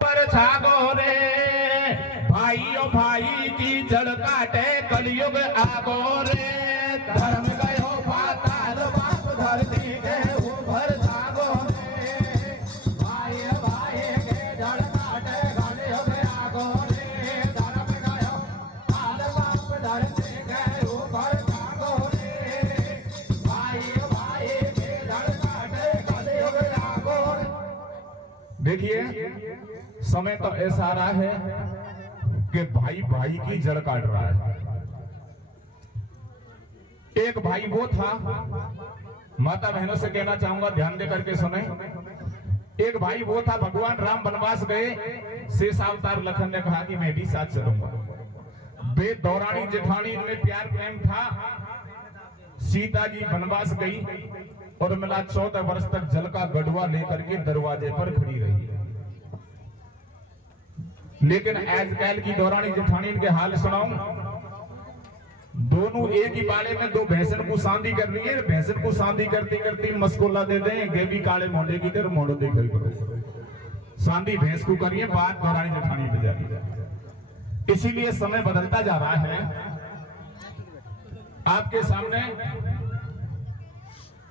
पर छागो रे भाइयों भाई की जड़ काटे कलयुग आगो रे। धर्म गयो पाताल बाप धरती के ऊपर छागो रे भाई भाई के जड़ काटे कलयुग आगो रे। धर्म गयो पाताल बाप धरती के ऊपर छागो रे भाई भाई के जड़ काटे कलयुग आगो रे। देखिए समय तो ऐसा आ रहा है कि भाई भाई की जड़ काट रहा है। एक भाई वो था, माता बहनों से कहना चाहूंगा ध्यान दे करके सुने। एक भाई वो था, भगवान राम वनवास गए, शेषावतार लखन ने कहा कि मैं भी साथ चलूंगा। वे दौरानी जेठानी में प्यार प्रेम था। सीता जी वनवास गई और मिला 14 वर्ष तक जल का गढ़वा लेकर के दरवाजे पर खड़ी रही। लेकिन आजकल की दौरानी जेठानी के हाल सुनाऊं, दोनों एक ही बाड़े में दो भैंसन को शादी कर रही है। भैंसन को शादी करते करते मस्कोला दे दें, गेबी काले मोंडे की तरह मोड़ो देखे शादी भैंस को करिए, बात दौरानी जेठानी पे जा रही है। इसीलिए समय बदलता जा रहा है। आपके सामने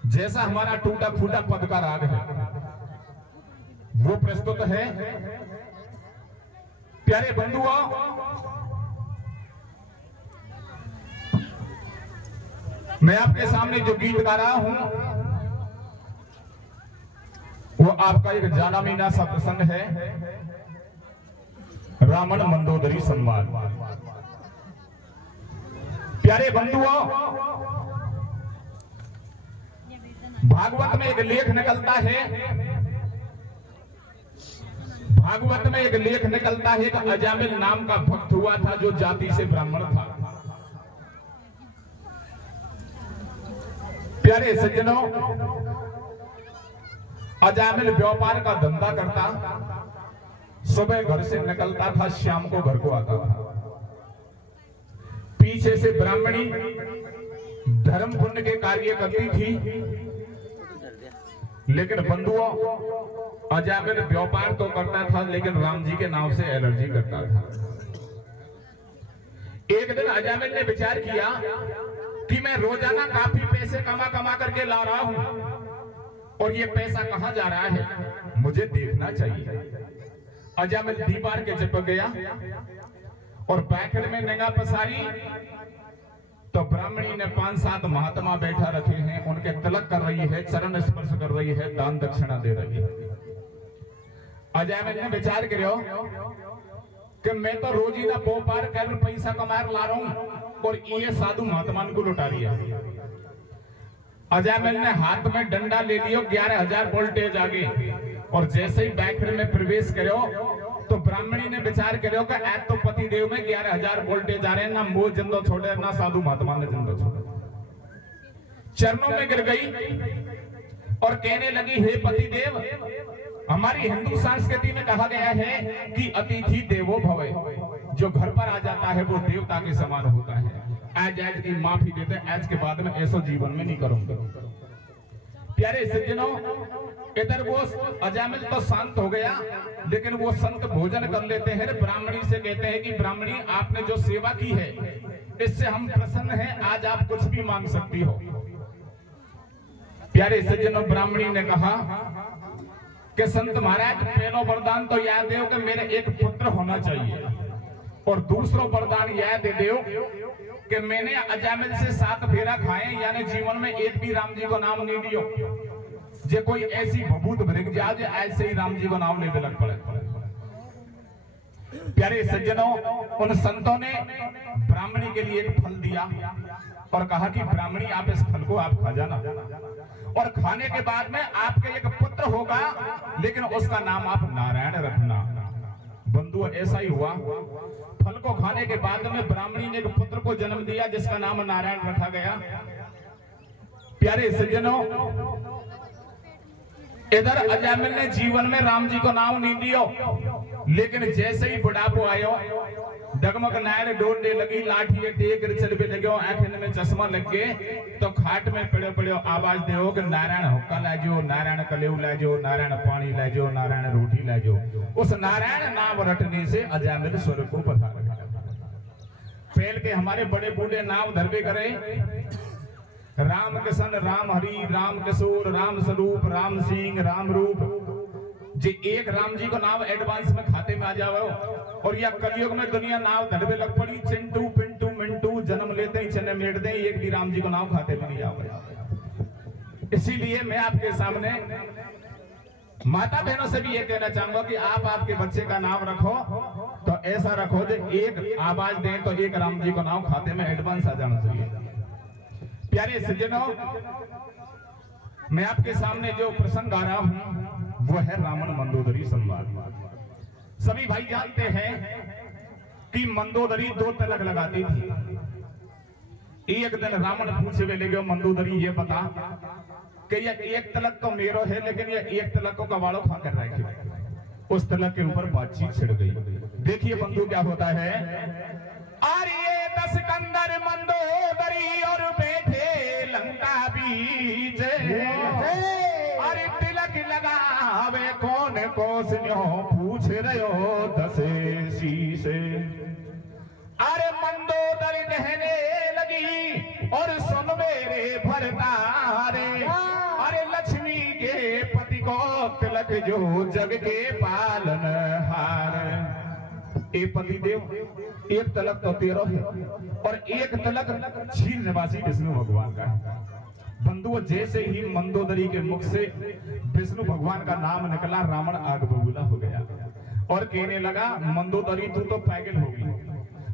जैसा हमारा टूटा फूटा पद का राग है वो प्रस्तुत है। प्यारे बंधुओं, मैं आपके सामने जो गीत गा रहा हूं वो आपका एक जाना माना सा प्रसंग है, रावण मंदोदरी संवाद। प्यारे बंधुओं, भागवत में एक लेख निकलता है, भागवत में एक लेख निकलता है कि अजामिल नाम का भक्त हुआ था जो जाति से ब्राह्मण था। प्यारे सज्जनों, अजामिल व्यापार का धंधा करता, सुबह घर से निकलता था, शाम को घर को आता था। पीछे से ब्राह्मणी धर्म पुण्य के कार्य करती थी। लेकिन बंधुओं, अजामिल व्यापार तो करता था लेकिन राम जी के नाम से एलर्जी करता था। एक दिन अजामिल ने विचार किया कि मैं रोजाना काफी पैसे कमा करके ला रहा हूं और ये पैसा कहां जा रहा है, मुझे देखना चाहिए। अजामिल दीवार के चिपक गया और बैठक में निगाह पसारी तो ब्राह्मणी ने 5-7 महात्मा बैठा रखे हैं, उनके तिलक कर रही है, चरण स्पर्श कर रही है, दान दक्षिणा दे रही है। अजामिल ने विचार करो कि मैं तो रोजीना व्यापार कर पैसा कमा ला रहा हूं और ये साधु महात्मान को लुटा लिया। अजामिल ने हाथ में डंडा ले लिया, 11,000 वोल्टेज आगे, और जैसे ही बैठक में प्रवेश करो तो ब्राह्मणी ने विचार करो कि आज तो पति देव में 11,000 वोल्टेज आ रहे हैं, ना मोह जिंदो छोड़े ना साधु महात्मा ने जिंदो छोड़े। चरणों में गिर गई और कहने लगी, हे पति देव, हमारी हिंदू संस्कृति में कहा गया है कि अतिथि देवो भव, जो घर पर आ जाता है वो देवता के समान होता है। आज की माफी देते, आज के बाद में ऐसा जीवन में नहीं करूंगा। प्यारे सज्जनों, इधर वो अजामिल तो शांत हो गया, लेकिन वो संत भोजन कर लेते हैं। ब्राह्मणी से कहते हैं कि ब्राह्मणी, आपने जो सेवा की है इससे हम प्रसन्न हैं, आज आप कुछ भी मांग सकती हो। प्यारे सज्जनों, ब्राह्मणी ने कहा कि संत महाराज, पहला वरदान तो याद दे कि मेरे एक पुत्र होना चाहिए, और दूसरा वरदान याद दे दो कि मैंने अजामिल से 7 फेरा खाए, यानी जीवन में एक भी राम जी को नाम नहीं दियो। जे कोई ऐसी भभूत भृग जाज ऐसे ही राम जी को नाम लेने लग पड़े। प्यारे सज्जनों, उन संतों ने ब्राह्मणी के लिए एक फल दिया और कहा कि ब्राह्मणी, आप इस फल को आप खा जाना, और खाने के बाद में आपके एक पुत्र होगा, लेकिन उसका नाम आप नारायण रखना। बंधु, ऐसा ही हुआ। फल को खाने के बाद में ब्राह्मणी ने एक पुत्र को जन्म दिया जिसका नाम नारायण रखा गया। प्यारे सज्जनों, इधर अजामिल ने जीवन में राम जी को नाम नहीं दियो, लेकिन जैसे ही बुढ़ापो आयो, डगमग नाड़ डोंडे लगी लाठी टेक चल पे लगे आंखन में चश्मा लग गए तो खाट में पड़े पड़े आवाज दे कि नारायण हुक्का लाजो, नारायण कलेव लाजो, नारायण पानी लाजो, नारायण रोटी लाजो। उस नारायण नाम रटने से अजामिल स्वर्ग को पधार गया। पहल के हमारे बड़े बूढ़े नाम धरबे करे, राम किशन, राम हरि, राम किशोर, राम स्वरूप, राम सिंह, राम रूप। जे एक राम जी को नाम एडवांस में खाते में आ जाओ और या कलयुग में दुनिया नाम धरबे लग पड़ी, चिंटू पिंटू मिंटू, जन्म लेते ही चने मेट दे, एक भी राम जी को नाम खाते में नहीं आओ। इसीलिए मैं आपके सामने माता बहनों से भी ये कहना चाहूंगा कि आप आपके बच्चे का नाम रखो तो ऐसा रखो जो एक आवाज दें तो एक राम जी को नाम खाते में एडवांस आ जाना चाहिए। प्यारे सज्जनों, मैं आपके सामने जो प्रसंग आ रहा हूं वो है रावण मंदोदरी संवाद। सभी भाई जानते हैं कि मंदोदरी 2 तिलक लगाती थी। एक दिन रावण पूछे वे ले गयो, मंदोदरी ये बता कि ये एक तिलक तो मेरो है लेकिन ये एक तिलक को कबाड़ो खाकर रखे। उस तिलक के ऊपर बातचीत छिड़ गई। देखिए बंधु क्या होता है। आर्य 10 कंदर मंदोदरी और बैठे लंका बीच, अरे तिलक लगावे कौन कोसन्यो पूछ रहो 10 शीशे। अरे मंदोदरी कहने लगी और सुन मेरे भरतारे, अरे लक्ष्मी के पति को तिलक जो जग के पालन हार। ए पति देव, एक तिलक तो तेरो है और एक तिलक क्षीर निवासी विष्णु भगवान का है। बंधुओं, जैसे ही मंदोदरी के मुख से विष्णु भगवान का नाम निकला, रावण आग बबूला हो गया और कहने लगा, मंदोदरी तू तो पागल होगी।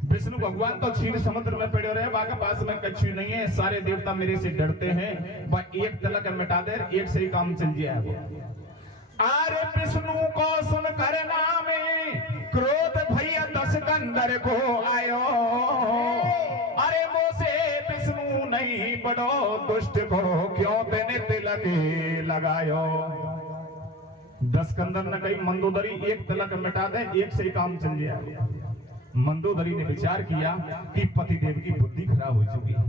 विष्णु भगवान तो क्षीर समुद्र में पड़े रहे, वहां के पास में कछु नहीं है, सारे देवता मेरे से डरते हैं, वह एक तिलक मिटा दे, एक से ही काम चल जाए। आरे विष्णु को सुन कर नामे क्रोध भैया 10 कंदर को आयो, अरे मोसे विष्णु नहीं बड़ो दुष्ट को क्यों तेने तिलक लगायो। 10 कंदर ने कही, मंदोदरी एक तिलक मिटा दे, एक से ही काम चल जाए। मंदोदरी ने विचार किया कि पतिदेव की बुद्धि खराब हो चुकी है।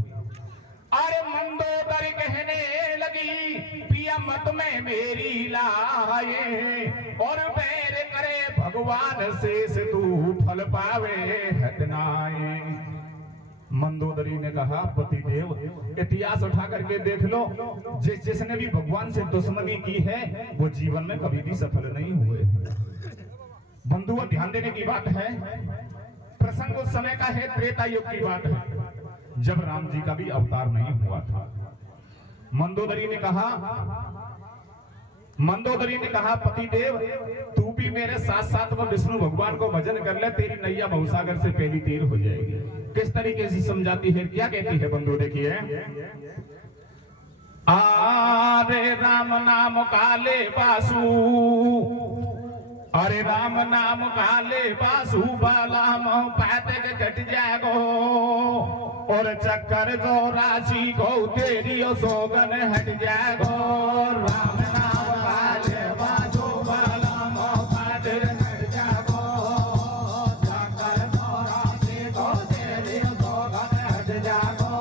अरे मंदोदरी कहने लगी, पिया मत में मेरी लाए और बैर करे भगवान से तू फल पावे हटनाए। मंदोदरी ने कहा, पतिदेव इतिहास उठा करके देख लो, जिसने भी भगवान से दुश्मनी की है वो जीवन में कभी भी सफल नहीं हुए। बंधुओं, ध्यान देने की बात है, प्रसंग उस समय का है, त्रेता युग की बात है, जब राम जी का भी अवतार नहीं हुआ था। मंदोदरी ने कहा पतिदेव तू भी मेरे साथ साथ वो विष्णु भगवान को भजन कर ले, तेरी नैया भवसागर से पहली तीर हो जाएगी। किस तरीके से समझाती है, क्या कहती है बंधु, देखिए। आरे राम नाम काले बासु, अरे राम नाम काले बासु बालाम पाते के कट जागो और चक्कर जो राशि को तेरी सोगन हट जागो। राम नाम काले बासु बालाम पाते के कट जागो, चक्कर जो राशि को तेरी सोगन हट जागो।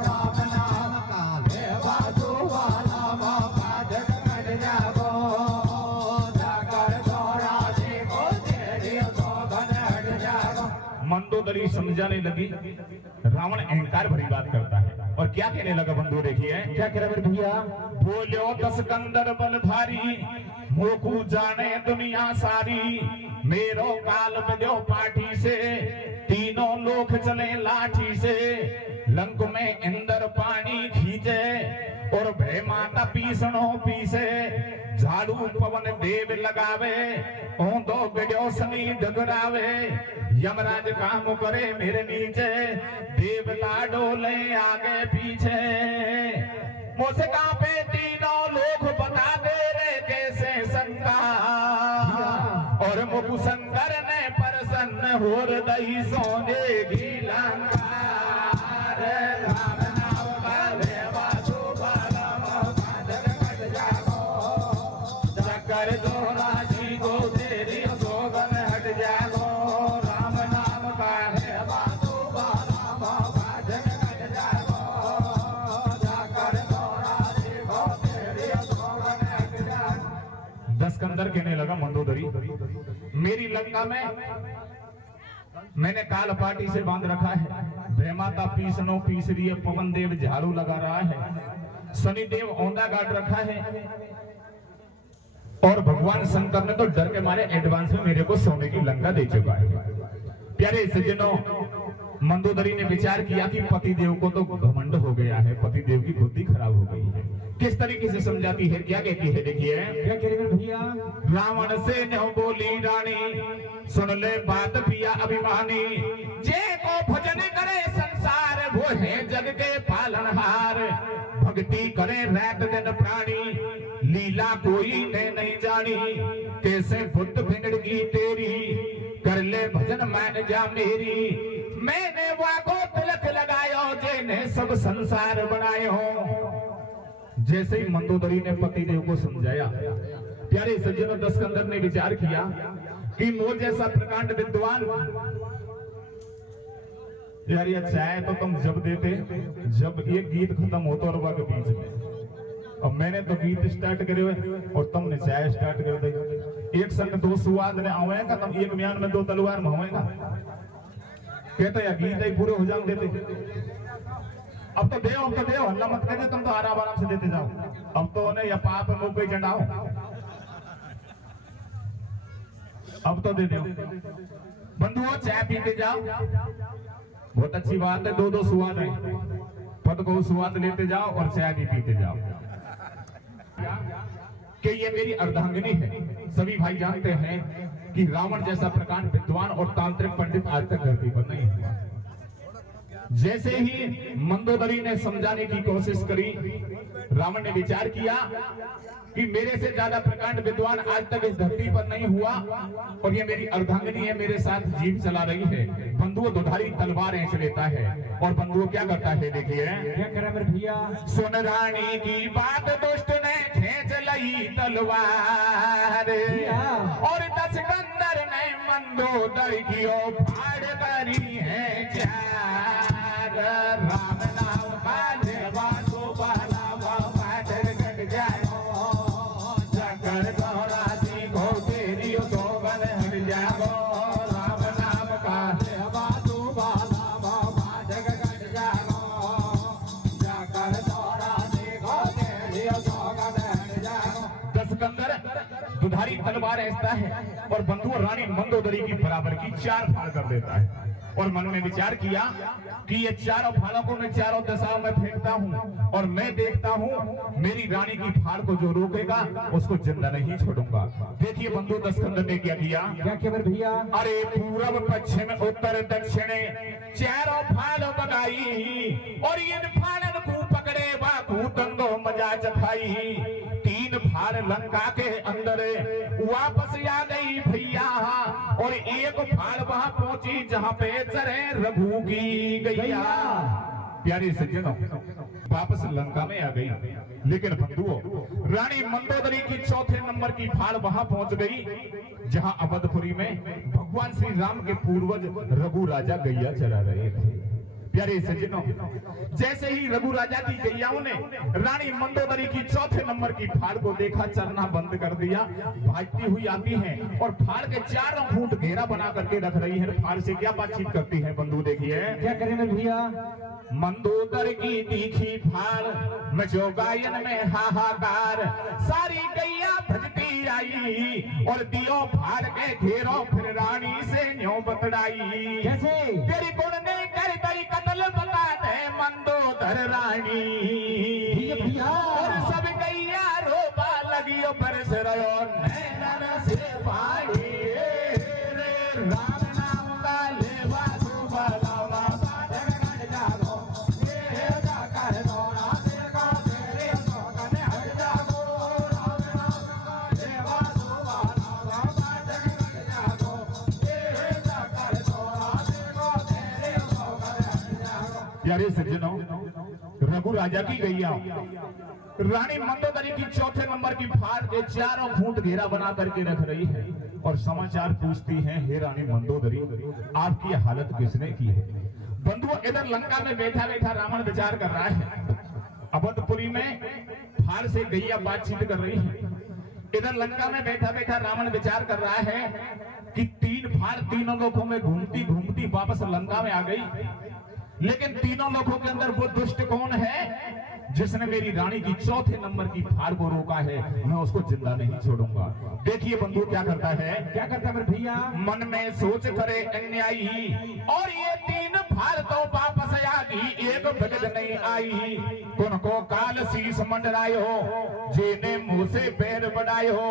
राम नाम काले बासु बालाम पाते के कट जागो, मंदोदरी समझाने लगी। रावण अहंकार भरी बात करता है और क्या कहने लगा बंधु, देखिए क्या कह रहा भैया। बोलो 10 कंदर बलधारी मोकू जाने दुनिया सारी, मेरो काल में दो पाठी से तीनों लोग चले लाठी से। लंक में इंद्र पानी खींचे और भय माता पीसनो पीसे। झाड़ू पवन देव लगावे दो गड्योसनी डगरावे। यमराज काम करे मेरे नीचे, देवता डोले आगे पीछे। मुझसे कांपे तीनों लोग बता दे रे कैसे शंका, और मुकु शंकर ने प्रसन्न हो दही सोने की लंका। कर दो राशि को तेरी सोगन हट जागो। राम नाम का है दस्कंदर कहने लगा मंदोदरी, मेरी लंका में मैंने काल पाटी से बांध रखा है, भैमाता पीसनो पीस रही है, पवन देव झाड़ू लगा रहा है, शनिदेव औंधा गाड़ रखा है, और भगवान शंकर ने तो डर के मारे एडवांस में मेरे को सोने की लंका दे चुका है। प्यारे सज्जनों, मंदोदरी ने विचार किया कि पतिदेव को तो घमंड हो गया है, पतिदेव की बुद्धि खराब हो गई है। किस तरीके से समझाती है, क्या कहती है, देखिए क्या कह रही भैया। रावण से न बोली रानी, सुन ले बात पिया अभिमानी, जे को भजन करे संसार, वो है जग के पालनहार, भक्ति करे रात दिन प्राणी, लीला कोई ने नहीं जानी, कैसे बुद्ध बिगड़गी तेरी, कर ले भजन मान जा मेरी, मैंने वाको तिलक लगायो, जेने सब संसार बनायो। जैसे ही मंदोदरी ने पतिदेव को समझाया, प्यारे सज्जनों, दस्कंदर ने विचार किया कि मोर जैसा प्रकांड विद्वान, यार ये चाय तो तुम जब देते जब ये गीत खत्म होता और वह के बीच में, और मैंने तो गीत स्टार्ट करे हुए और तुमने चाय स्टार्ट कर दी। एक संग दो सुवाद ने आवेगा, तुम एक म्यान में दो तलवार में होएगा, कहते या गीत ही पूरे हो जाओ देते। अब तो देव हल्ला मत करे, तुम तो आराम से देते जाओ, अब तो उन्हें या पाप मुंह पे चढ़ाओ, अब तो दे दो। बंधुओं चाय पीते जाओ, बहुत अच्छी बात है, दो सुवाद है, पद को सुवाद लेते जाओ और चाय भी पीते जाओ। कि ये मेरी अर्धांगिनी है। सभी भाई जानते हैं कि रावण जैसा प्रकांड विद्वान और तांत्रिक पंडित आज तक धरती पर नहीं हुआ। जैसे ही मंदोदरी ने समझाने की कोशिश करी, रावण ने विचार किया कि मेरे से ज्यादा प्रकांड विद्वान आज तक इस धरती पर नहीं हुआ, और ये मेरी अर्धांगिनी है, मेरे साथ जीव चला रही है। बंधुओं दुधारी तलवार ऐंच लेता है, और बंधुओं क्या करता है, देखिए क्या करे मेरे भैया। सुन रानी की बात दुष्ट ने खींच लई तलवार, और दस्कंदर ने मंदोदरी की फाड़ करी है चार, राम नाम का लेवा तो बाला पाटर कट जाओ, जकर गौरासी को तेरी सोगन हट जाओ, राम नाम का लेवा तो बाला पाटर कट जाओ, जकर गौरासी को तेरी सोगन हट जाओ। दस्कंदर दुधारी तलवार ऐसा है, और बंधु रानी मंदोदरी की बराबर की चार फाड़ कर देता है, और मन में विचार किया कि ये चारों फाड़ों को मैं चारों दिशाओं में फेंकता हूँ, और मैं देखता हूँ मेरी रानी की फाड़ को जो रोकेगा उसको जिंदा नहीं छोड़ूंगा। देखिए बंधु दस्कंदर ने क्या किया, क्या केवल भैया। अरे पूरब पश्चिम उत्तर दक्षिण चारों फाड़ बगाई, और इन फाड़न को पकड़े बाकू दंगो मजा चखाई, तीन फाड़ लंका के अंदर वापस आ गई भैया, और एक फाड़ वहां पहुंची जहां पे चरे रघु की गैया। प्यारे सज्जनों, वापस लंका में आ गई, लेकिन बंधुओं रानी मंदोदरी की चौथे नंबर की फाड़ वहां पहुंच गई जहां अवधपुरी में भगवान श्री राम के पूर्वज रघु राजा गैया चरा रहे थे। प्यारे सज्जनों, जैसे ही रघु राजा की गैयाओं ने रानी मंदोदरी की चौथे नंबर की फाड़ को देखा, चरना बंद कर दिया, भागती हुई आती हैं और फाड़ के चारों फुट घेरा बना करके रख रही है। फाड़ से क्या बातचीत करती है बंधु, देखिए क्या करेंगे भैया। मंदोदर की तीखी फाड़ मचो गायन में हाहाकार, सारी गैया भजती आई, और दियो फाड़ के घेरो फिर रानी से न्यों बतड़ाई। कैसे तेरी गुण ने कर दई कत्ल बता दे मंदोदर रानी, भैया। और सब गैया रोबा लगियो बरस रहो नैनन से पानी, रे राम नाम का लेवा तू बलावा बादल कट जागो, ये जाकर दोना देखो तेरे सोगन हट जागो, राम नाम का लेवा तू बलावा बादल कट जागो, ये जाकर दोना देखो तेरे सोगन हट जागो। प्यारे सज्जनों, रघु राजा की गैया रानी मंदोदरी की चौथे नंबर की फाड़ के चारों फुट घेरा बना करके रख रही है, और समाचार पूछती हैं, हे रानी मंदोदरी आपकी हालत किसने की है। बंधुओं इधर लंका में बैठा बैठा रावण विचार कर रहा है, अवधपुरी में फाड़ से गैया बातचीत कर रही है इधर लंका में बैठा बैठा रावण विचार कर रहा है कि 3 फाड़ तीनों लोगों में घूमती घूमती वापस लंका में आ गई, लेकिन तीनों लोगों के अंदर वो दुष्ट कौन है जिसने मेरी रानी की 4थे नंबर की फाड़ को रोका है, मैं उसको जिंदा नहीं छोड़ूंगा। देखिए बंधु क्या करता है, क्या करता है मेरे भैया? मन में सोच करे अन्यायी, और ये 3 फाड़ तो वापस आ गई, एक भगत नहीं आई। उनको काल शीश मंडरायो, जेने मुंह से पैर बढ़ायो,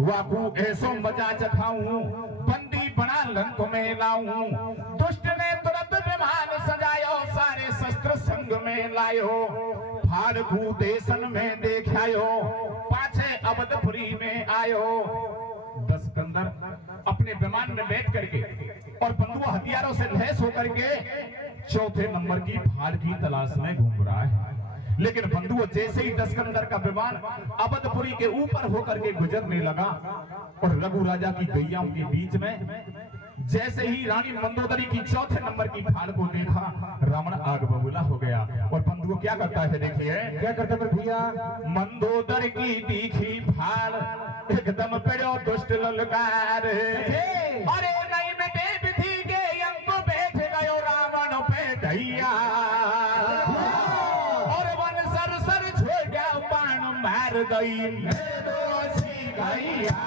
वाकू ऐसो मजा चखाऊं, बंदी बना लंक में लाऊं। दुष्ट ने तुरंत विमान सजायो, सारे शस्त्र संग में लायो, फाड़कू देशन में देखायो, पाछे अवधपुरी में आयो। दशकंदर अपने विमान में बैठ करके और बंधुआ हथियारों से लैस होकर के 4थे नंबर की फाड़ की तलाश में घूम रहा है। लेकिन बंधुओं जैसे ही दशकंदर का विमान अवधपुरी के ऊपर होकर के गुजरने लगा और रघु राजा की गैयाओं के बीच में जैसे ही रानी मंदोदरी की 4थे नंबर की फाड़ को देखा, रावण आग बबूला हो गया। और बंधुओं क्या करता है, देखिए क्या करता है मेरे भैया? मंदोदर की तीखी फाड़ एकदम पड़ो दुष्ट ललकार, अरे नहीं मिटे विधि के अंक बैठ गयो रावण पे ढैया, और वन सर सर छोड़ गया बाण मार दई दोषी गैया।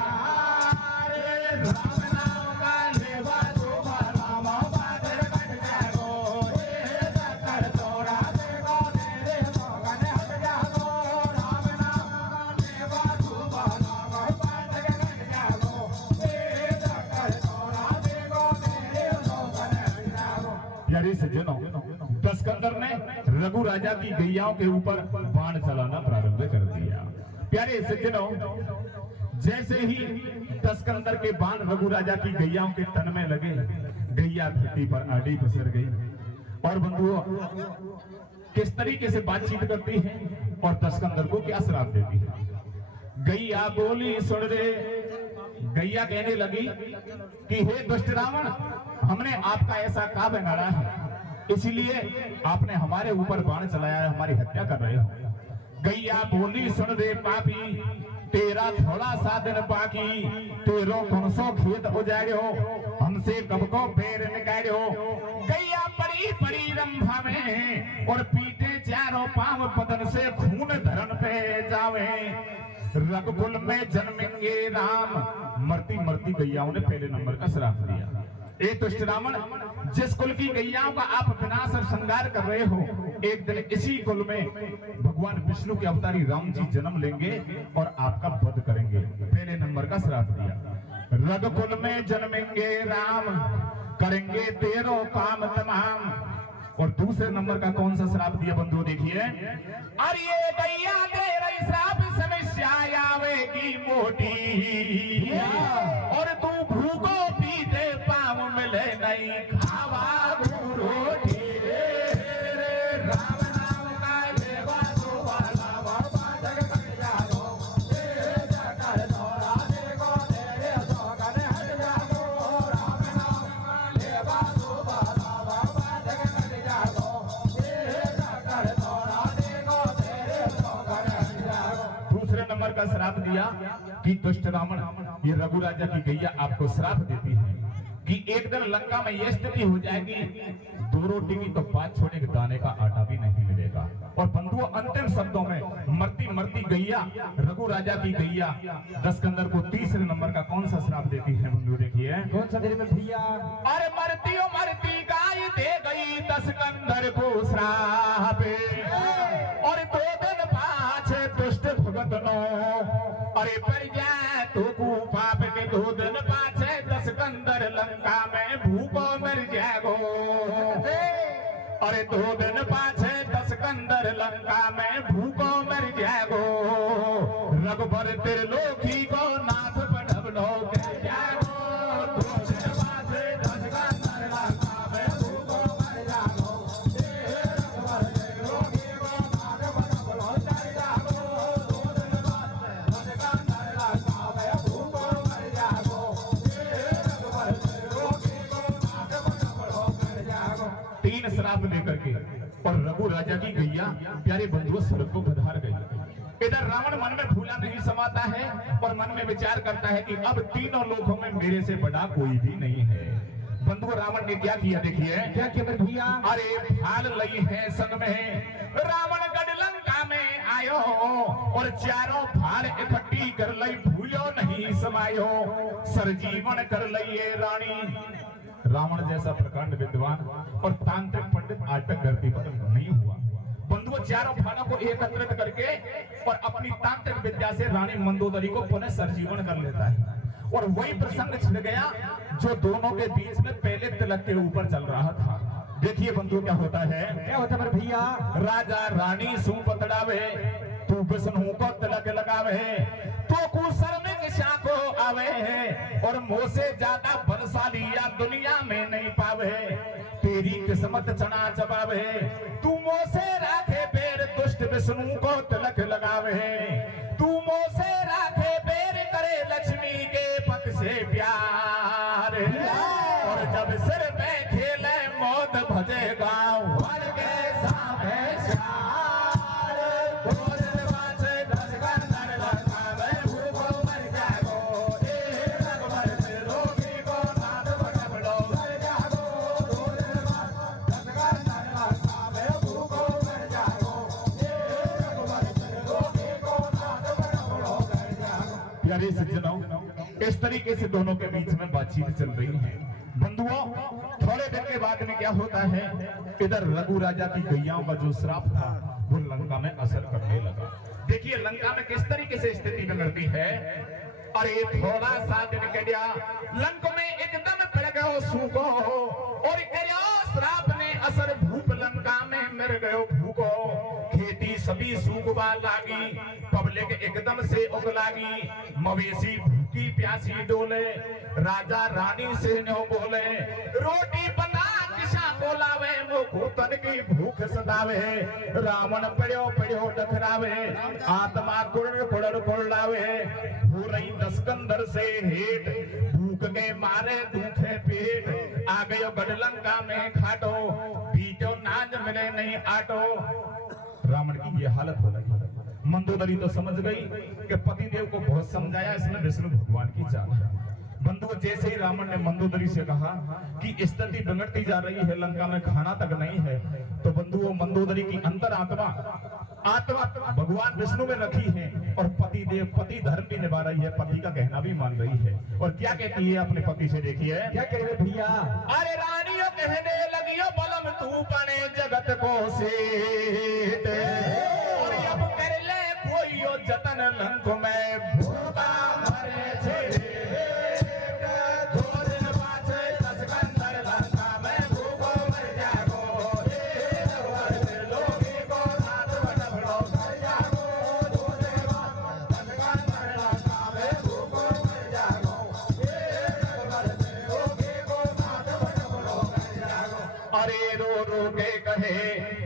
प्यारे सज्जनों, दशकंदर ने रघु राजा की गैयाओं के ऊपर बाण चलाना प्रारंभ कर दिया। प्यारे सज्जनों, जैसे ही दशकंदर के बाण रघु राजा की गैयाओं के तन में लगे, गैया धरती पर आड़ी पसर गई। और बंधुओं किस तरीके से बातचीत करती है और दशकंदर को क्या श्राप देती है। गैया बोली सुन रे, गैया कहने लगी कि हे दुष्ट रावण, हमने आपका ऐसा का बिगाड़ा है, इसीलिए आपने हमारे ऊपर बाण चलाया है, हमारी हत्या कर रहे हो। गैया बोली सुन रे पापी, तेरा थोड़ा सा दिन बाकी, तेरो कौन सो खेत उजाड़ो, हमसे कब को पैर निकालो। गैया पड़ी पड़ी रंभा में और पीटे चारों पांव, बदन से खून धरन पे जावे। रघुकुल में जन्मेंगे राम, मरती मरती गैयाओं ने पहले नंबर का श्राप दिया। ए दुष्ट रावण, जिस कुल की गैयाओं का आप विनाश और संहार कर रहे हो, एक दिन इसी कुल में भगवान विष्णु के अवतारी राम जी जन्म लेंगे और आपका वध करेंगे। पहले नंबर का श्राप दिया। रघुकुल में जन्मेंगे राम, करेंगे तेरो काम तमाम। और दूसरे नंबर का कौन सा श्राप दिया बंधु, देखिए। अरे गैया तेरा श्राप समस्या आवेगी मोटी, और तू भूखो पीते पाँव मिले नहीं खावा रोटी। राम नाम का लेवा तो वाला बाबा जग कर जाओ, कर दौड़ा देखो तेरे सोगन हट जाओ। राम नाम का लेवा तो वाला बाबा जग कर जाओ, कर दौड़ा देखो तेरे सोगन हट जाओ। दूसरे नंबर का श्राप दिया कि दुष्ट रावण, ये रघु राजा की गैया आपको श्राप देती है कि एक दिन लंका में यह स्थिति हो जाएगी, 2 रोटी की तो बात छोड़े, दाने का आटा भी नहीं मिलेगा। और बंधुओं अंतिम शब्दों में मरती मरती गैया, रघु राजा की गैया दशकंदर को तीसरे नंबर का कौन सा श्राप देती है बंधु, देखिए। कौन सा देर में भैया? अरे मरती गाय दे गई दशकंदर को श्राप, और 2 दिन पाछे दुष्ट भगत नो, अरे पर जाए तो पाप के 2 दिन पाछे दशकंदर लंका में भूखो मर जाएगो। अरे 2 दिन पाछे दशकंदर लंका में भूखो मर जाएगो। रघुबर त्रिलोकी को नाथ पढ़वलो के जाएगो। 2 दिन पाछे दशकंदर लंका में भूखो मर जाएगो। रघुबर त्रिलोकी को नाथ पढ़वलो के जाएगो। 2 दिन पाछे दशकंदर लंका में भूखो मर जाएगो। रघुबर त्रिलोकी को नाथ पढ़वलो के जाएगो। 3 श्राप देकर के और रघु राजा की गैया प्यारे बंधुओं स्वर्ग को पधार गई। इधर रावण मन में फूला नहीं समाता है और और मन में विचार करता है कि अब तीनों लोगों में मेरे से बड़ा कोई भी नहीं है। बंधु रावण ने क्या किया देखिए, क्या किया मेरे भैया? अरे भाल लई है संग में, रावण गढ़ लंका में आयो और चारों भाल इकट्ठी कर लई, भूलो नहीं समायो, सरजीवन कर लई ये रानी। रावण जैसा प्रकांड विद्वान और तांत्रिक पंडित आज तक धरती पर नहीं हुआ। बंधुओं चारों भालों को एकत्रित करके और अपनी तांत्रिक विद्या से रानी मंदोदरी को पुनः सरजीवन कर लेता है। और वही प्रसंग छिड़ गया जो दोनों के बीच में पहले तिलक के ऊपर चल रहा था। देखिए बंधु क्या होता है, क्या होता है मेरे भैया? राजा रानी सू बतड़ावे, तू विष्णु को तिलक लगावे, तो कुसर में किसा को आवे है, और मोह से ज्यादा बलशाली या दुनिया में नहीं पावे, तेरी किस्मत चना चबावे, तू मोह से राखे पैर, दुष्ट विष्णु को तिलक लगावे, तू मोह से राखे पैर, करे लक्ष्मी के पति से प्यार, और जब सिर पे खेले मौत भजे गाँव भर के सामने शार, भोजन बाचे दस गंधर लगावे, भूखो मर जागो, एक रगवर से रोगी को नाद बड़बड़ो, मर जागो, भोजन बाचे दस गंधर लगावे, भूखो मर जागो, एक रगवर से रोगी को नाद बड़बड़ो, मर जागो। प्यारे सज्जनों, इस तरीके से दोनों के बीच में बातचीत चल रही है। बंधुओं थोड़े दिन के बाद में क्या होता है, इधर रघु राजा की गैयाओं का जो श्राप था वो लंका में असर करने लगा। देखिए लंका में किस तरीके से स्थिति बिगड़ती है। अरे थोड़ा सा दिन के गया, लंका में एकदम पड़ गयो सूखो, और श्राप ने असर, भूप लंका में मर गयो भूखो, खेती सभी सूखवा लागी, पब्लिक एकदम से उग लागी, मवेशी भूखी प्यासी डोले, राजा रानी से न्यो बोले, रोटी बना किसा बोलावे, मुखो तन की भूख सतावे, रावण पड़ो पड़ो डखरावे, आत्मा कुड़ कुड़ कुड़ावे, हो रही दसकंदर से हेट, भूख के मारे दुखे पेट, आ गयो गढ़ लंका में खाटो, बीटो नाज मिले नहीं आटो। रावण की ये हालत हो रही। मंदोदरी तो समझ गई कि पतिदेव को बहुत समझाया इसने विष्णु भगवान की चाल है। बंधुओं जैसे ही रावण ने मंदोदरी से कहा कि स्थिति बिगड़ती जा रही है, लंका में खाना तक नहीं है, तो बंधुओं मंदोदरी की अंतर आत्मा भगवान विष्णु में रखी है, और पति देव पति धर्म भी निभा रही है, पति का कहना भी मान रही है। और क्या कहती है अपने पति से, देखिए क्या कह रहे भैया? अरे रानियों कहने लगियो, बलम तू बने जगत को सेठ, और अब कर ले कोई जतन, लंक में भूखा मरे छे,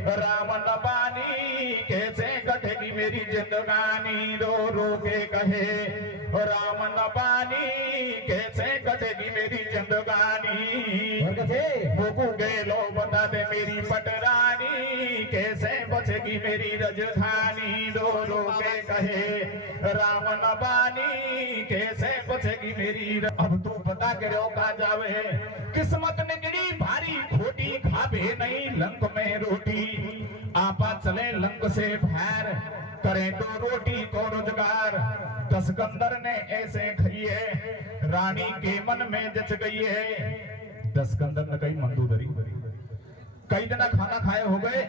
रावण बानी कैसे कटेगी मेरी जिंदगानी, रो रो के कहे रावण बानी कैसे कटेगी मेरी जिंदगानी, भूखू गेलो बता दे मेरी पटरानी, कैसे बचेगी मेरी राजधानी, रो रो के कहे रावण बानी कैसे बचेगी मेरी। अब तू बता के रो का जावे, किस्मत निकली भारी खोटी, खावे नहीं लंक में रोटी, आपा चले लंक से बाहर, करे तो रोटी को रोजगार, दसकंदर ने ऐसे खाइए, रानी के मन में जच गई है। दसकंदर ने कही मंदोदरी कई दिन खाना खाए हो गए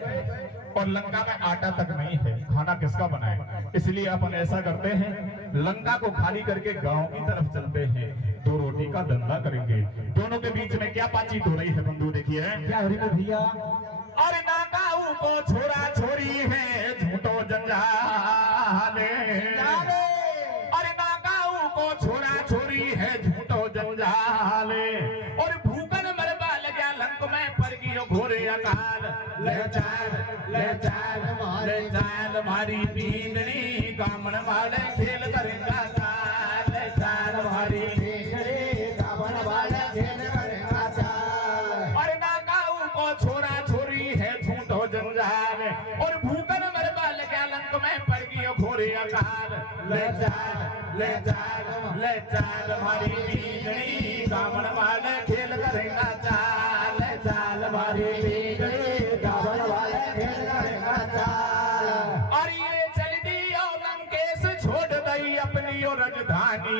और लंका में आटा तक नहीं है, खाना किसका बनाए, इसलिए अपन ऐसा करते हैं लंका को खाली करके गांव की तरफ चलते हैं, दो रोटी का धंधा करेंगे। दोनों के बीच में क्या बातचीत हो रही है बंधु, देखिए क्या हो रही है भैया? अरे नाकाऊ को छोरा छोरी है झूठो जंजाल, अरे नाकाऊ को छोरा छोरी है झूठो जंजाल, और भूखन मरबा लगा लंक में पड़ गयो घोरे अकाल, ले चाल मारी पींदनी, कामण वाले खेल करेगा चाल, ले चाल मारी पींदनी, कामण वाले खेल करेगा चाल, अरे नाकाऊ को छोरा छोरी है झूठो जंजाल, और भूखन मरबा लगा लंक में पड़ गयो घोरे अकाल, ले ले चाल मारी बीगड़ी कामन वाले खेल करेगा चाल चाल मारी बीगड़ी कामन वाले खेल करेगा चाल। और ये चल दी और लंकेश छोड़ गई अपनी और राजधानी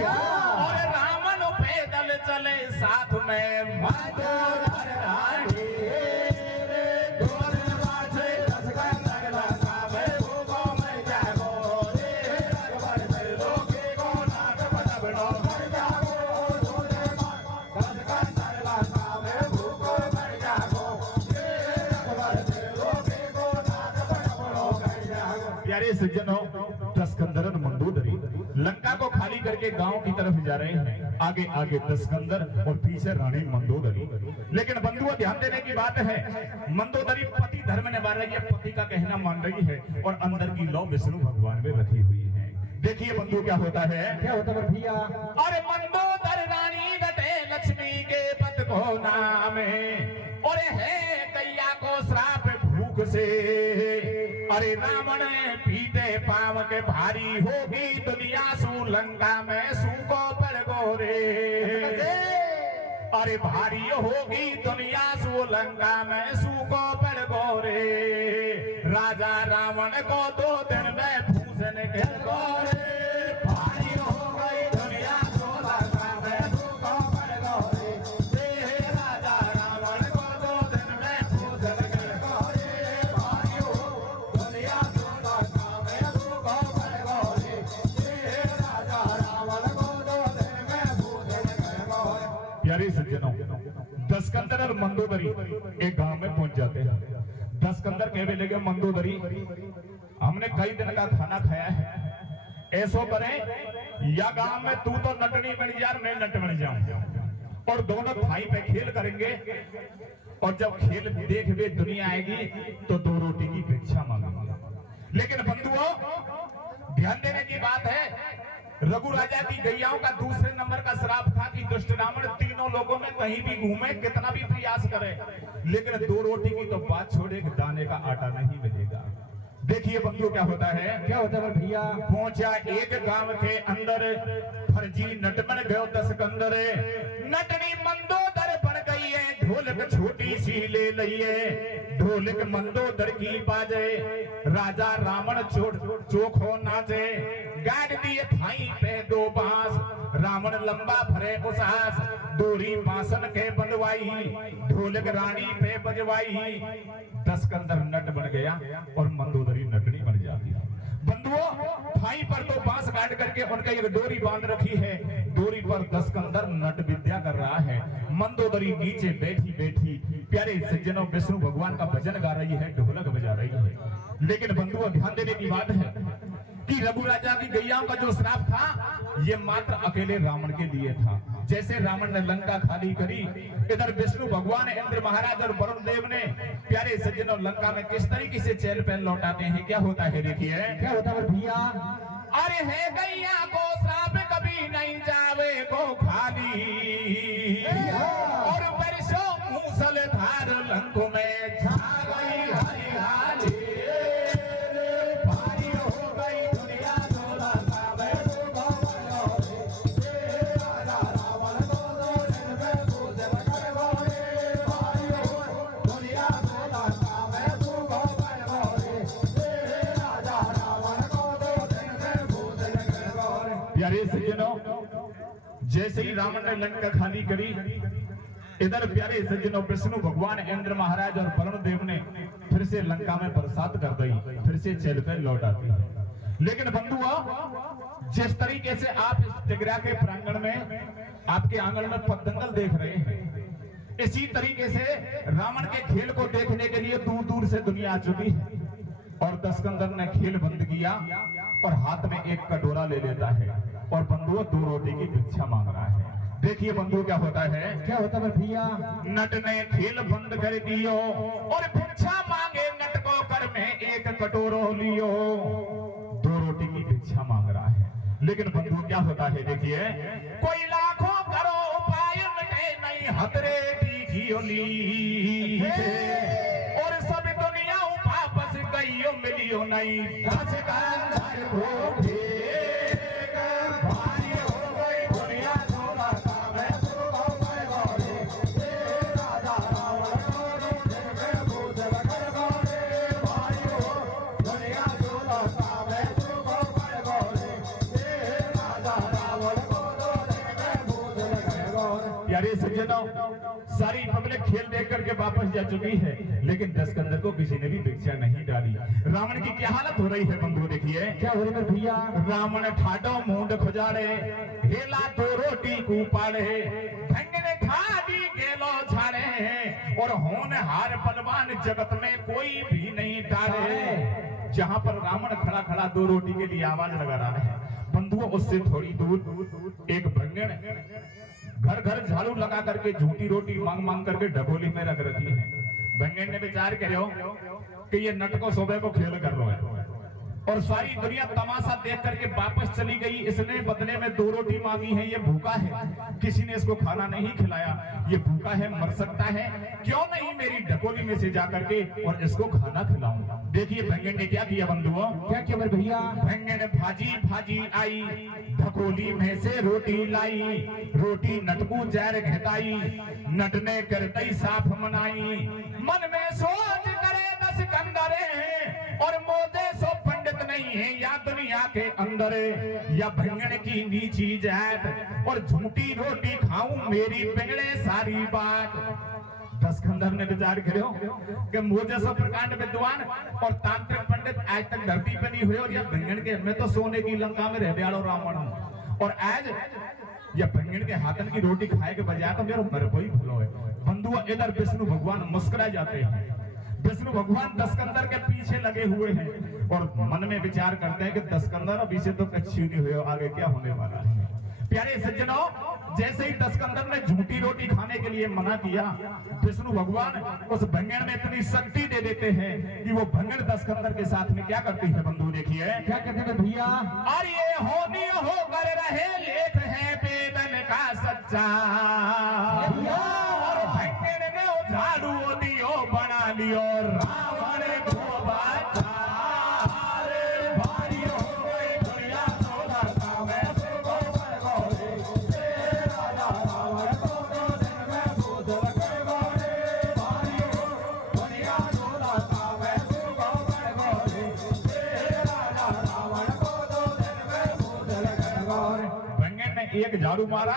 और रावण पैदल चले साथ में मंदोदर रानी प्यारे सज्जनों, दस्कंदर और मंदोदरी लंका को खाली करके गांव की तरफ जा रहे हैं। आगे आगे दस्कंदर और पीछे रानी मंदोदरी। लेकिन बंधुओं, ध्यान देने की बात है, मंदोदरी पति धर्म निभा रही है, पति का कहना मान रही है और अंदर की लौ विष्णु भगवान में रखी हुई है। देखिए बंधु क्या होता है, क्या होता है भैया। और मंदोदर रानी बटे लक्ष्मी के पद को नाम है और है गैया को श्राप भूख से। अरे रावण पीते पाव के भारी होगी दुनिया सू लंका में सूको पड़ गोरे। अरे भारी होगी दुनिया सू लंका में सूको पड़ गोरे। राजा रावण को 2 दिन में भूषण के गोरे। भारी हो गई दुनिया सू लंका में सूको पड़ गोरे। राजा रावण को 2 दिन में भूषण के गोरे। भारी हो दुनिया सू लंका में सूको पड़ गोरे। राजा रावण को 2 दिन में भूषण के गोरे। प्यारे सज्जनों, दस्कंदर और मंदोदरी एक गांव में पहुंच जाते हैं। दस्कंदर कहने लगे, मंदोदरी हमने कई दिन का खाना खाया है, ऐसो करे या गांव में तू तो नटनी बन जा, मैं नट बन जाऊं और दोनों थाई पे खेल करेंगे और जब खेल देख वे दुनिया आएगी तो 2 रोटी की भिक्षा मांगेंगे। लेकिन बंधुओं, ध्यान देने की बात है, रघु राजा की गैयाओं का दूसरे नंबर का श्राप था कि दुष्ट रावण तीनों लोगों में कहीं भी घूमे, कितना भी प्रयास करे, लेकिन 2 रोटी की तो बात छोड़े, दाने का आटा नहीं मिलेगा। देखिए बंधु क्या होता है, क्या होता है भैया। पहुंचा एक गांव के अंदर, फर्जी नट बन गयो दस्कंदर। नटनी मंदोदर बन गई है, ढोलक छोटी सी ले लिये, ढोलक मंदोदर की बाजे। राजा रावण चोखो नाचे, गाड़ दिए थाई पे 2 बांस। रावण लंबा भरे उसास, दूरी बांसन के बनवाई, ढोलक रानी पे बजवाई। दस्कंदर नट बन गया और मंदोदरी नटनी बन जाती है। बंधुओं, थाई पर तो बांस काट करके उनका एक डोरी बांध रखी है, डोरी पर दस्कंदर नट विद्या कर रहा है। मंदोदरी नीचे बैठी बैठी प्यारे सज्जनों विष्णु भगवान का भजन गा रही है, ढोलक बजा रही है। लेकिन बंधुओं, ध्यान देने की बात है कि रघु राजा की गैयाओं का जो श्राप था ये मात्र अकेले रावण के लिए था। जैसे रावण ने लंका खाली करी, इधर विष्णु भगवान, इंद्र महाराज और वरुण देव ने प्यारे सज्जनों लंका में किस तरीके से चैन पहन लौटाते हैं। क्या होता है देखिए, क्या होता है भैया। अरे है गैया को श्राप कभी नहीं जावे को खाली, और बरसों मूसलधार लंक में छा गई हरियाली। प्यारे सज्जनों, जैसे ही रावण ने लंका खाली करी, इधर प्यारे सज्जनों विष्णु भगवान, इंद्र महाराज और वरुण देव ने फिर से लंका में बरसात कर दी, फिर से चल कर लौट आती है। लेकिन बंधुओं, जिस तरीके से आप इस टिगरा के प्रांगण में, आपके आंगन में पतंगल देख रहे हैं, इसी तरीके से रावण के खेल को देखने के लिए दूर दूर से दुनिया आ चुकी है। और दस्कंदर ने खेल बंद किया और हाथ में एक कटोरा ले लेता है और बंधुओं 2 रोटी की भिक्षा मांग रहा है। देखिए बंधु क्या होता है, क्या होता है भैया। नट ने खेल बंद कर दियो और भिक्षा मांगे, नट को कर में एक कटोरो लियो। 2 रोटी की भिक्षा मांग रहा है। लेकिन बंधु क्या होता है देखिए, कोई लाखों करो उपाय मिटे नहीं हतरे की ओली, और सब दुनिया वापस गईयो मिलियो नहीं। दस्कंदर को प्यारे सज्जनों, सारी पब्लिक खेल देख करके वापस जा चुकी है, लेकिन दस्कंदर को किसी ने भी भिक्षा नहीं डाली। रावण की क्या हालत हो रही है बंधु देखिए। क्या हो रही है भैया? रावण ठाडो मुंड खुजाड़े, हेला तो रोटी कूपाड़े, भंगने ठाडी गेलो झाड़े, और होनहार बलवान जगत में कोई भी नहीं डाले। जहां पर रावण खड़ा खड़ा दो रोटी के लिए आवाज लगा रहा है, बंधुओं उससे थोड़ी दूर एक भंगण घर घर झाड़ू लगा करके झूठी रोटी मांग मांग करके ढकोली में रख रखी है। भंगण ने विचार करो कि ये नट को सुबह को खेल कर लो है, और सारी दुनिया तमाशा देख करके वापस चली गई। इसने बदले में दो रोटी मांगी है, ये भूखा है, किसी ने इसको खाना नहीं खिलाया, ये भूखा है, मर सकता है, क्यों नहीं मेरी ढकोली में से जा करके और इसको खाना खिलाऊं। देखिए भंगण ने क्या किया बंधुओं। क्या किया मेरे भैया? भंगण भाजी भाजी आई, ढकोली में से रोटी लाई, रोटी नटकू जैर घटाई, नट ने करतई साफ मनाई, मन में सोच करे दस्कंदर, और मोजे सो पंडित नहीं है या दुनिया के अंदर, या भंगण की नीची जात और झूठी रोटी खाऊं मेरी बिगड़े सारी बात। दस्कंदर ने विचार करो कि मुझे सब प्रकांड विद्वान और तांत्रिक पंडित आज तक धरती पे नहीं हुए, और यह भंगण के मैं तो सोने की लंका में रहने वाला रावण हूं, और आज यह भंगण के हाथन की रोटी खाए के बजाय तो मेरे को ही भूलो है। बंधुओं इधर विष्णु भगवान मुस्कुरा जाते हैं, विष्णु भगवान दस्कंदर के पीछे लगे हुए हैं और मन में विचार करते हैं कि दस्कंदर अभी से तो कच्ची नहीं हुए, आगे क्या होने वाला है। प्यारे सज्जनों, जैसे ही दस्कंदर ने झूठी रोटी खाने के लिए मना किया, विष्णु भगवान उस भंगण में इतनी शक्ति दे देते हैं कि वो भंगण दस्कंदर के साथ में क्या करती है बंधु देखिए। क्या कहते हैं भैया? और ये होनी होकर रहे लेख है वेदन का सच्चा, और भंगण ने झाड़ू दियो बना लियो रावण को बाचा। एक झाड़ू मारा,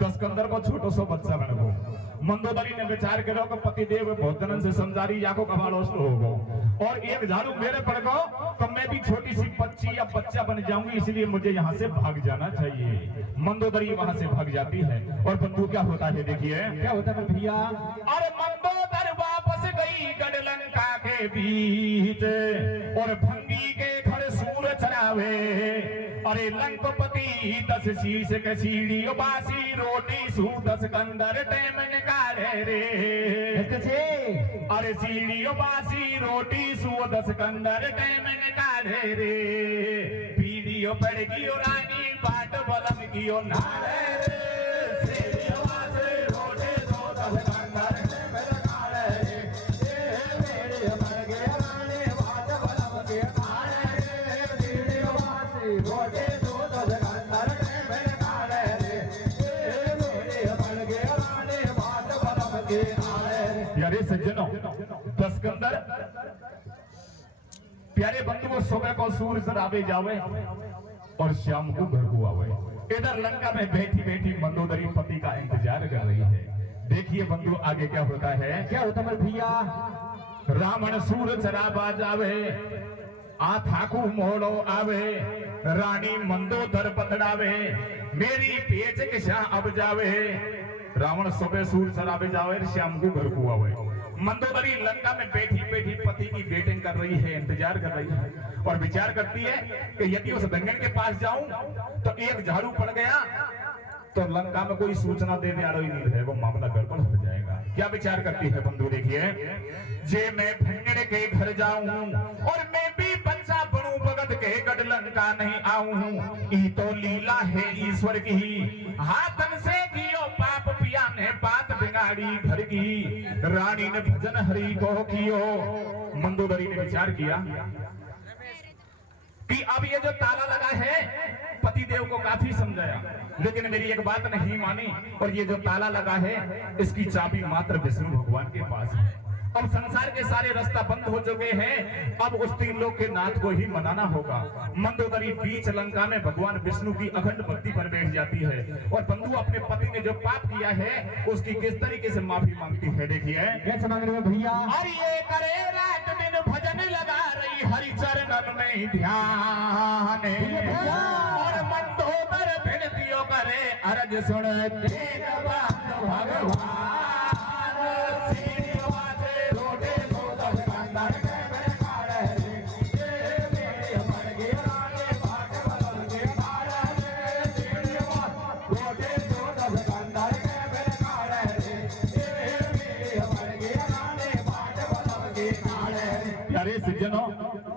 दस्कंदर को छोटो सो बच्चा बन गो। मंदोदरी ने विचार करो कि पतिदेव भोजन से समझारी या को कबाड़ो होगो, और एक झाड़ू मेरे पड़ गो तो मैं भी छोटी सी बच्ची या बच्चा बन जाऊंगी, इसलिए मुझे यहाँ से भाग जाना चाहिए। मंदोदरी वहां से भाग जाती है, और बंधु क्या होता है देखिए। क्या होता है भैया? और मंदोदर वापस गई गढ़लंका के बीच, और भंगी के घर सूर चरावे, अरे लंकपति 10 शीश के सीढ़ी बासी रोटी सू दस्कंदर टेम निकाले रे। अरे सीढ़ी बासी रोटी सू दस्कंदर टेम निकाले रे, पीढ़ियों पड़ गई रानी बाट बलम की नारे रे, सीढ़ियों बासी रोटी सू दस्कंदर टेम निकाले रे, मेरे मर गए रानी बाट बलम की नारे रे, सीढ़ियों बासी रोटी प्यारे सज्जनों, दस्कंदर प्यारे बंधुओं सुबह को सूरज रावे जावे और शाम को घर को आवे। इधर लंका में बैठी बैठी मंदोदरी पति का इंतजार कर रही है। देखिए बंधु आगे क्या होता है। क्या होता है भैया? रावण सूरज रावा जावे, आ थाकू मोड़ो आवे, रानी मंदोदर पतड़ावे, मेरी पेच के शाह अब जावे। रावण सुबह सूरज सराबे जावे, शाम को घर को आवे। मंदोदरी लंका में बैठी बैठी पति की वेटिंग कर रही है, इंतजार कर रही है, और विचार करती है कि यदि उस भंगण के पास जाऊं तो एक झाड़ू पड़ गया तो लंका में कोई सूचना देने वाला ही नहीं रहेगा, मामला गड़बड़ हो जाएगा। क्या विचार करती है बंधु देखिए। जे मैं भंगण के घर जाऊं और मैं भी बच्चा बनूं, भगत के गढ़ लंका नहीं आऊं, ई तो लीला है ईश्वर की, हाथन से कियो पाप पिया ने बात बिगाड़ी घर की, रानी ने भजन हरि को कियो। मंदोदरी ने विचार किया कि अब ये जो ताला लगा है पतिदेव को काफी समझाया, लेकिन मेरी एक बात नहीं मानी, और ये जो ताला लगा है इसकी चाबी मात्र विष्णु भगवान के पास है। अब संसार के सारे रास्ता बंद हो चुके हैं, अब उस तीन लोग के नाथ को ही मनाना होगा। मंदोदरी बीच लंका में भगवान विष्णु की अखंड भक्ति पर बैठ जाती है और बंधु अपने पति ने जो पाप किया है उसकी किस तरीके से माफी मांगती है। देखिए कैसे मांग रहे हो भैया? और ये करे रात दिन भजन लगा रही हरि चरणन में ध्यान, और मंदोदर विनतियों करे अरज सुन भगवान।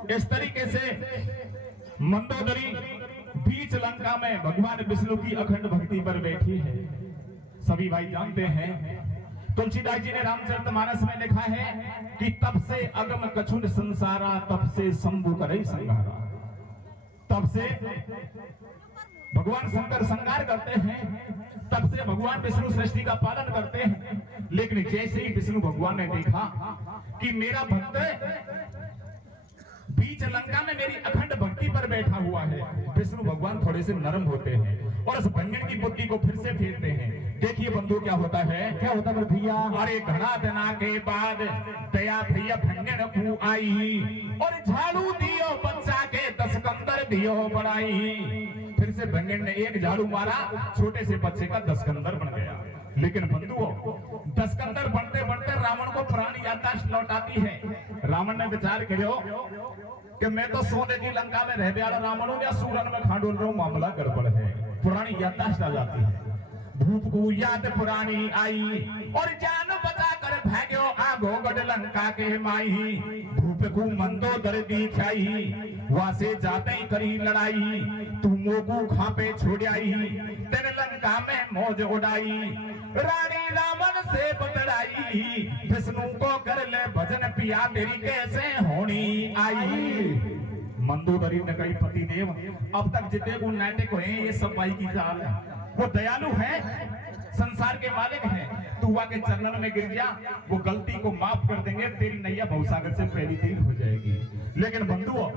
इस तरीके से मंदोदरी बीच लंका में भगवान विष्णु की अखंड भक्ति पर बैठी है। सभी भाई जानते हैं तुलसीदास जी ने रामचरितमानस में लिखा है कि तब से अगम कछुन संसारा, तब से शंभु करे संहारा। तब से भगवान शंकर संहार करते हैं, तब से भगवान विष्णु सृष्टि का पालन करते हैं। लेकिन जैसे ही विष्णु भगवान ने देखा कि मेरा भक्त बीच लंका में मेरी अखंड भक्ति पर बैठा हुआ है, विष्णु भगवान थोड़े से नरम होते हैं और उस भंजन की बुद्धि को फिर से फेरते हैं। देखिए बंधु क्या होता है, क्या होता है भैया? अरे घड़ा दिना के बाद दया भैया भंजन को आई और झाड़ू दियो बच्चा के 10 कंदर दियो बढ़ाई। फिर से भंजन ने एक झाड़ू मारा, छोटे से बच्चे का 10 कंदर बन गया। लेकिन बंधुओं 10 कंदर बनते बनते रावण को पुरानी याददाश्त लौट आती है। रावण ने विचार करो कि मैं तो सोने की लंका में रह गया, रावण या सूरन में खांडोल रहा हूं, मामला गड़बड़ है। पुरानी याददाश्त आ जाती है, भूप को याद पुरानी आई और जान बचा कर भाग्यो आगो गढ़ लंका के माई। भूप को मंदोदर दिखाई, वासे जाते ही करी लड़ाई, तू मोगू खापे छोड़ाई, तेरे लंका में मौज उड़ाई। रानी रावण से बतड़ाई, विष्णु को कर ले भजन पिया, तेरी कैसे होनी आई। मंदोदरी ने कही पति देव अब तक जितने को नाटक हुए ये सब भाई की चाल है, वो दयालु है, संसार के मालिक हैं, तू आके चरणन में गिर जा, वो गलती को माफ कर देंगे, तेरी नैया भवसागर से पहली तीर हो जाएगी। लेकिन बंधुओं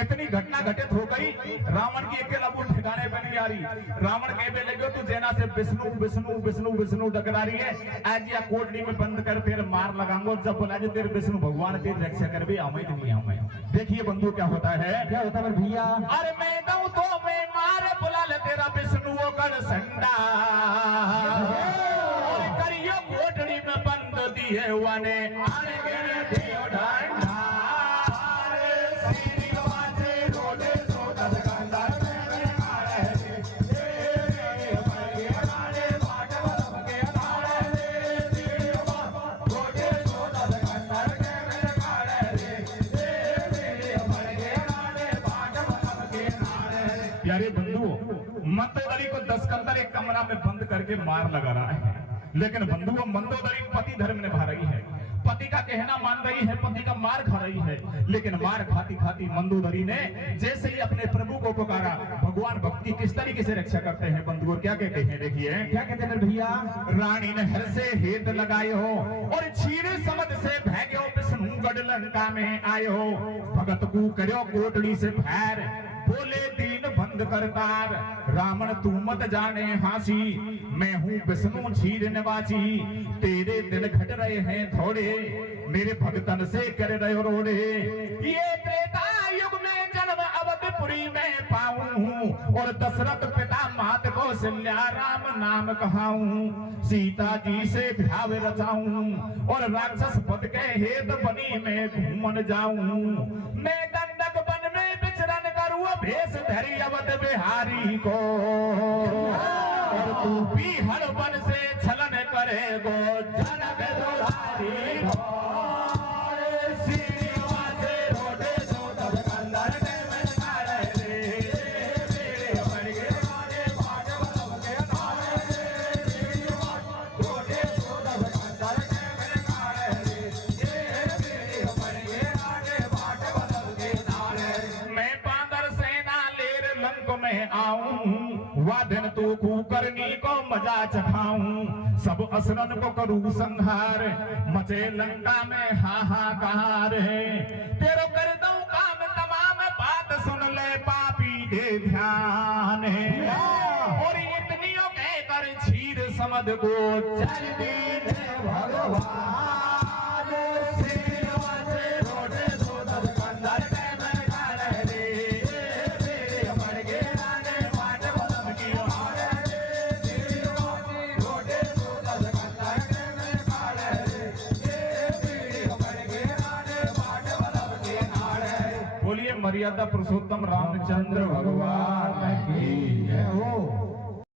इतनी घटना घटित हो गई, रावण की अकेला वो ठिकाने पे नहीं आ रही। रावण कहने लगे तू जेना से विष्णु विष्णु विष्णु विष्णु डकरा रही है, आज या कोटनी में बंद कर फिर मार लगाऊंगा, जब बोला जो तेरे विष्णु भगवान तेरी रक्षा कर भी आवे नहीं आवे। देखिए बंधु क्या होता है, क्या होता है भैया? अरे मैं दऊं तो मैं मार बुला ले तेरा विष्णु कर संडा, और करियो कोटड़ी में बंद दिए वाने आने के दियो डंडा। प्यारे बंधुओं मंदोदरी को 10 कंदर एक कमरा में बंद करके मार लगा रहा है। लेकिन बंधुओं मंदोदरी पति धर्म निभा रही है, पति का कहना मान रही है, पति का मार खा रही है। लेकिन मार खाती खाती मंदोदरी ने जैसे ही अपने प्रभु को पुकारा, भगवान भक्ति किस तरीके से रक्षा करते हैं बंधुओं, क्या कहते हैं देखिए। क्या कहते हैं भैया? रानी ने हर से हेत लगाए हो और छीने समझ से भाग्यो विष्णु गढ़ लंका में आए हो, भगत को करो कोटड़ी से फैर, बोले दीन बंद करतार, रावण तू मत जाने हासी, मैं हूँ विष्णु छीर निवासी, तेरे दिन घट रहे हैं थोड़े, मेरे भगतन से कर रहे रोड़े। ये त्रेता युग में जन्म अवधपुरी में पाऊं, और दशरथ पिता मात कौशल्या राम नाम कहाऊं, सीता जी से भाव रचाऊं, और राक्षस पद के हेत बनी में घूमन जाऊं, मैं दंडक वन में विचरण करूं भेष धरी अवध बिहारी को, और तू भी हर वन से छलन करे गो जनक दुलारी को। आऊं वादन तू कुकरनी को मजा चखाऊं, सब असुरन को करूं संहार, मचे लंका में हाहाकार है। तेरो कर दूं काम तमाम, बात सुन ले पापी दे ध्यान है। और इतनियों कहकर क्षीर समद को चल दे भगवान। बोलिए मर्यादा पुरुषोत्तम रामचंद्र भगवान की जय हो।